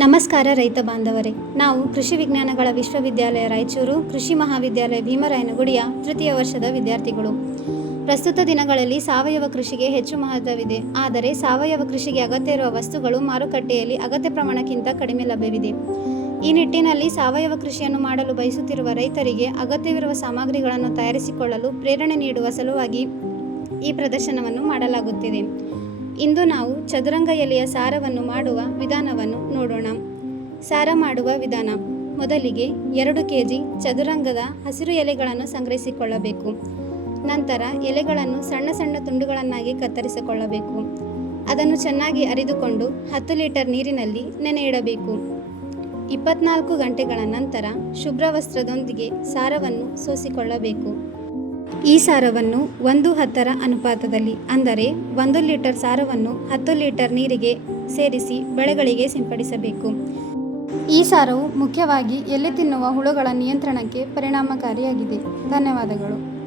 ನಮಸ್ಕಾರ ರೈತ ಬಾಂಧವರೇ. ನಾವು ಕೃಷಿ ವಿಜ್ಞಾನಗಳ ವಿಶ್ವವಿದ್ಯಾಲಯ ರಾಯಚೂರು, ಕೃಷಿ ಮಹಾವಿದ್ಯಾಲಯ ಭೀಮರಾಯನಗುಡಿಯ ತೃತೀಯ ವರ್ಷದ ವಿದ್ಯಾರ್ಥಿಗಳು. ಪ್ರಸ್ತುತ ದಿನಗಳಲ್ಲಿ ಸಾವಯವ ಕೃಷಿಗೆ ಹೆಚ್ಚು ಮಹತ್ವವಿದೆ. ಆದರೆ ಸಾವಯವ ಕೃಷಿಗೆ ಅಗತ್ಯ ಇರುವ ವಸ್ತುಗಳು ಮಾರುಕಟ್ಟೆಯಲ್ಲಿ ಅಗತ್ಯ ಪ್ರಮಾಣಕ್ಕಿಂತ ಕಡಿಮೆ ಲಭ್ಯವಿದೆ. ಈ ನಿಟ್ಟಿನಲ್ಲಿ ಸಾವಯವ ಕೃಷಿಯನ್ನು ಮಾಡಲು ಬಯಸುತ್ತಿರುವ ರೈತರಿಗೆ ಅಗತ್ಯವಿರುವ ಸಾಮಗ್ರಿಗಳನ್ನು ತಯಾರಿಸಿಕೊಳ್ಳಲು ಪ್ರೇರಣೆ ನೀಡುವ ಸಲುವಾಗಿ ಈ ಪ್ರದರ್ಶನವನ್ನು ಮಾಡಲಾಗುತ್ತಿದೆ. ಇಂದು ನಾವು ಚದುರಂಗ ಎಲೆಯ ಸಾರವನ್ನು ಮಾಡುವ ವಿಧಾನವನ್ನು ಸಾರ ಮಾಡುವ ವಿಧಾನ. ಮೊದಲಿಗೆ ಎರಡು ಕೆ ಜಿ ಚದುರಂಗದ ಹಸಿರು ಎಲೆಗಳನ್ನು ಸಂಗ್ರಹಿಸಿಕೊಳ್ಳಬೇಕು. ನಂತರ ಎಲೆಗಳನ್ನು ಸಣ್ಣ ಸಣ್ಣ ತುಂಡುಗಳನ್ನಾಗಿ ಕತ್ತರಿಸಿಕೊಳ್ಳಬೇಕು. ಅದನ್ನು ಚೆನ್ನಾಗಿ ಅರಿದುಕೊಂಡು ಹತ್ತು ಲೀಟರ್ ನೀರಿನಲ್ಲಿ ನೆನೆ ಇಡಬೇಕು. ಇಪ್ಪತ್ನಾಲ್ಕು ಗಂಟೆಗಳ ನಂತರ ಶುಭ್ರ ವಸ್ತ್ರದೊಂದಿಗೆ ಸಾರವನ್ನು ಸೋಸಿಕೊಳ್ಳಬೇಕು. ಈ ಸಾರವನ್ನು ಒಂದು ಹತ್ತರ ಅನುಪಾತದಲ್ಲಿ, ಅಂದರೆ ಒಂದು ಲೀಟರ್ ಸಾರವನ್ನು ಹತ್ತು ಲೀಟರ್ ನೀರಿಗೆ ಸೇರಿಸಿ ಬೆಳೆಗಳಿಗೆ ಸಿಂಪಡಿಸಬೇಕು. ಈ ಸಾರವು ಮುಖ್ಯವಾಗಿ ಎಲೆ ತಿನ್ನುವ ಹುಳುಗಳ ನಿಯಂತ್ರಣಕ್ಕೆ ಪರಿಣಾಮಕಾರಿಯಾಗಿದೆ. ಧನ್ಯವಾದಗಳು.